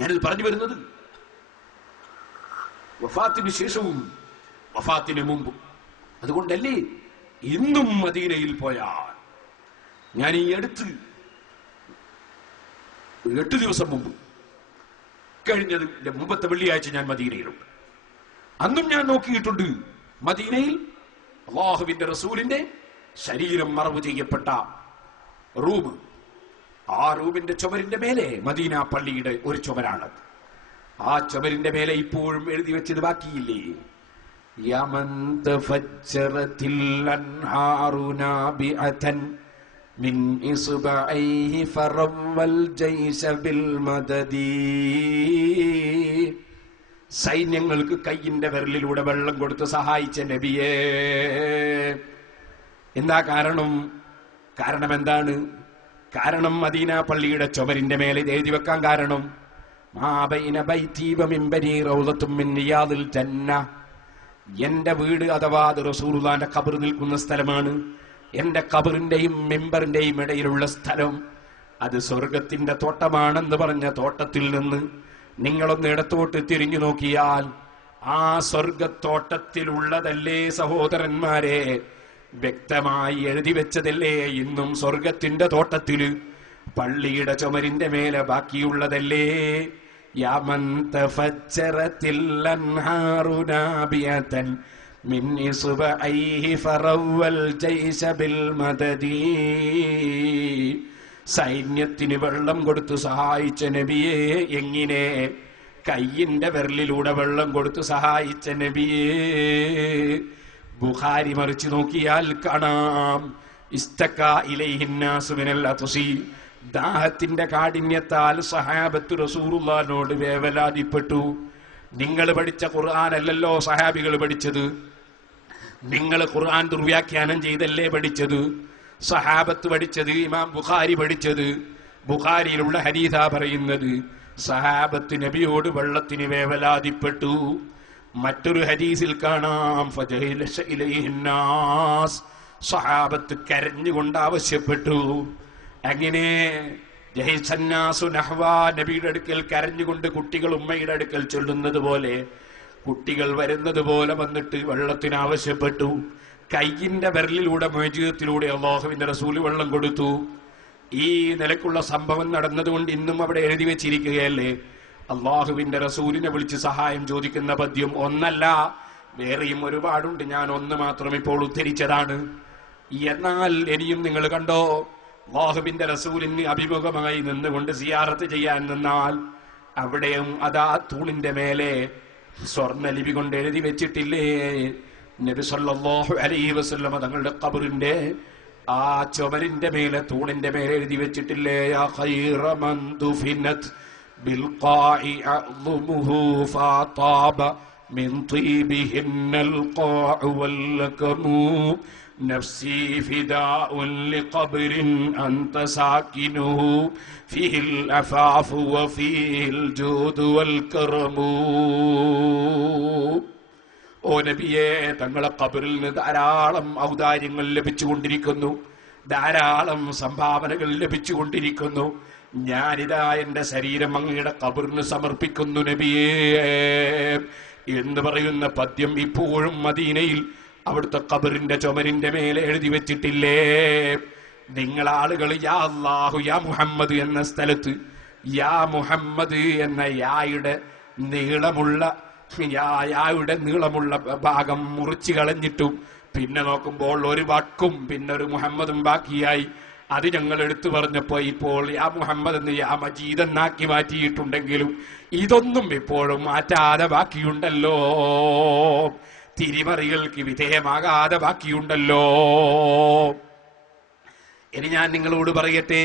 ഞാനിത് പറഞ്ഞു വരുന്നത് വഫാത്തിന് ശേഷവും വഫാത്തിന് മുമ്പും. അതുകൊണ്ടല്ലേ ഇന്നും മദീനയിൽ പോയാൽ, ഞാൻ ഈ അടുത്ത് 8 ദിവസം മുമ്പ് കഴിഞ്ഞതിന്റെ മുമ്പത്തെ വെള്ളിയാഴ്ച ഞാൻ മദീനയിലുണ്ട്. അന്നും ഞാൻ നോക്കിയിട്ടുണ്ട്, മദീനയിൽ അല്ലാഹുവിന്റെ റസൂലിന്റെ ശരീരം മറവ് ചെയ്യപ്പെട്ട റൂം, ആ റൂമിന്റെ ചുമരിന്റെ മേലെ മദീന പള്ളിയുടെ ഒരു ചുമരാണ്. ആ ചുമരിന്റെ മേലെ ഇപ്പോഴും എഴുതി വെച്ചത് ബാക്കിയില്ലേ? യമൻ തഫജ്ജറത്തിൽ അൻഹാറു നാബിഅതൻ മിൻ ഇസ്ബഅൈഹി ഫറവൽ ജൈശ ബിൽ മദദി. സൈന്യങ്ങൾക്ക് കയ്യിന്റെ വിരലിലൂടെ വെള്ളം കൊടുത്ത് സഹായിച്ച നബിയേ. എന്താ കാരണം? കാരണം എന്താണ്? കാരണം മദീന പള്ളിയുടെ ചുമരിന്റെ മേലെ എഴുതി വെക്കാൻ കാരണം, എന്റെ വീട് അഥവാ അത് റസൂലുള്ളാഹിന്റെ ഖബർ നിൽക്കുന്ന സ്ഥലമാണ്. എന്റെ ഖബറിന്റെയും മിമ്പറിന്റെയും ഇടയിലുള്ള സ്ഥലം അത് സ്വർഗത്തിന്റെ തോട്ടമാണെന്ന് പറഞ്ഞ തോട്ടത്തിൽ നിന്ന് നിങ്ങളൊന്ന് ഇടത്തോട്ട് തിരിഞ്ഞു നോക്കിയാൽ ആ സ്വർഗത്തോട്ടത്തിലുള്ളതല്ലേ സഹോദരന്മാരെ? വ്യക്തമായി എഴുതി വെച്ചതല്ലേ? ഇന്നും സ്വർഗത്തിന്റെ തോട്ടത്തില് പള്ളിയുടെ ചുമരിന്റെ മേലെ ബാക്കിയുള്ളതല്ലേ? യമൻ തഫജ്ജറത്തിൽ അൻഹാറു നാബിയതൻ മിൻ ഇസ്ബഅൈഹി ഫറവൽ ജൈശ ബിൽ മദദി. സൈന്യത്തിന് വെള്ളം കൊടുത്തു സഹായിച്ച നബിയെ. എങ്ങനെ? കയ്യിന്റെ വിരലിലൂടെ വെള്ളം കൊടുത്തു സഹായിച്ച നബിയെ. ബുഖാരി മറിച്ച് നോക്കിയാൽ കാണാം, ഇസ്തകാ ഇലൈഹിന്നാസു മിനൽ അത്സി. ദാഹത്തിന്റെ കാഠിന്യത്താൽ സഹാബത്ത് റസൂലുള്ളാഹിനോട് വേവലാതിപ്പെട്ടു. നിങ്ങൾ പഠിച്ച ഖുർആൻ അല്ലല്ലോ സഹാബികൾ പഠിച്ചത്, നിങ്ങൾ ഖുർആൻ ദുർവ്യാഖ്യാനം ചെയ്തല്ലേ പഠിച്ചത്. സഹാബത്ത് പഠിച്ചത്, ഇമാം ബുഖാരി പഠിച്ചത്, ബുഖാരിയിലുള്ള ഹദീസാ പറയുന്നത്. സഹാബത്ത് നബിയോട് വെള്ളത്തിന് വേവലാതിപ്പെട്ടു. മറ്റൊരു ഹദീസിൽ കാണാം, ഫജലസ ഇലൈഹിന്നാസ്, സഹാബത്ത് കരഞ്ഞുകൊണ്ട് ആവശ്യപ്പെട്ടു. അങ്ങനെ ജഹിസന്നാസു നഹ്വാ, നബിയുടെ അടുക്കൽ കരഞ്ഞുകൊണ്ട് കുട്ടികൾ ഉമ്മയുടെ അടുക്കൽ ചൊല്ലുന്നത് പോലെ, കുട്ടികൾ വരുന്നത് പോലെ വന്നിട്ട് വെള്ളത്തിന് ആവശ്യപ്പെട്ടു. കയ്യിന്റെ വിരലിലൂടെ മോചിതത്തിലൂടെ അല്ലാഹുവിന്റെ റസൂൽ വെള്ളം കൊടുത്തു. ഈ നിലക്കുള്ള സംഭവം നടന്നതുകൊണ്ട് ഇന്നും അവിടെ എഴുതി വെച്ചിരിക്കുകയല്ലേ അല്ലാഹുവിന്റെ റസൂലിനെ വിളിച്ച് സഹായം ചോദിക്കുന്ന പദ്യം. ഒന്നല്ല, വേറെയും ഒരുപാടുണ്ട്. ഞാൻ ഒന്ന് മാത്രം ഇപ്പോൾ ഉദ്ധരിച്ചതാണ്. എന്നാൽ ഇനിയും നിങ്ങൾ കണ്ടോ, അല്ലാഹുവിന്റെ റസൂലിന് അഭിമുഖമായി നിന്നുകൊണ്ട് സിയാറത്ത് ചെയ്യാൻ നിന്നാൽ അവിടെയും അതാ തൂണിന്റെ മേലെ സ്വർണ്ണ ലിപി കൊണ്ട് എഴുതി വെച്ചിട്ടില്ലേ? നബി സല്ലല്ലാഹു അലൈഹി വസല്ലം തങ്ങളുടെ ഖബറിന്റെ ആ ചുമരിന്റെ മേലെ, തൂണിന്റെ മേലെ എഴുതി വെച്ചിട്ടില്ലേ? യാ ഖൈറ മൻ ദുഫിനത് ബിൽ ഖാഇ അഅ്ദുമുഹു ഫാതാബ മിൻ തീബിഹിന്നൽ ഖാഉ വൽ ലകമു നഫ്സി ഫിദാഉൻ ലിഖബ്രിൻ അൻത സാകിനുഹു ഫീഹിൽ അഫാഫു വഫീഹിൽ ജൂദു വൽ കറമു. ഓ നബിയെ, തങ്ങളെ ഖബറിൽ നിന്ന് ധാരാളം ഔദാര്യങ്ങൾ ലഭിച്ചുകൊണ്ടിരിക്കുന്നു, ധാരാളം സംഭാവനകൾ ലഭിച്ചുകൊണ്ടിരിക്കുന്നു. ഞാനിതാ എന്റെ ശരീരം അങ്ങയുടെ ഖബറിന് സമർപ്പിക്കുന്നു നബിയേ എന്ന് പറയുന്ന പദ്യം ഇപ്പോഴും മദീനയിൽ അവിടുത്തെ ഖബറിന്റെ ചുമരിന്റെ മേലെ എഴുതി വെച്ചിട്ടില്ലേ? നിങ്ങൾ ആളുകൾ യാ അല്ലാഹു യാ മുഹമ്മദ് എന്ന സ്ഥലത്ത് യാ മുഹമ്മദ് എന്ന യായുടെ നീളമുള്ള ഭാഗം മുറിച്ചു കളഞ്ഞിട്ടും പിന്നെ നോക്കുമ്പോൾ ഒരു വക്കും പിന്നെ ഒരു മുഹമ്മദും ബാക്കിയായി. അത് ഞങ്ങൾ എടുത്തു പറഞ്ഞപ്പോ ഇപ്പോൾ യാ മുഹമ്മദ് എന്ന് യാ മജീദ് എന്നാക്കി മാറ്റിയിട്ടുണ്ടെങ്കിലും ഇതൊന്നും ഇപ്പോഴും മാറ്റാതെ ബാക്കിയുണ്ടല്ലോ, തിരിമറികൾക്ക് വിധേയമാകാതെ ബാക്കിയുണ്ടല്ലോ. ഇനി ഞാൻ നിങ്ങളോട് പറയട്ടെ,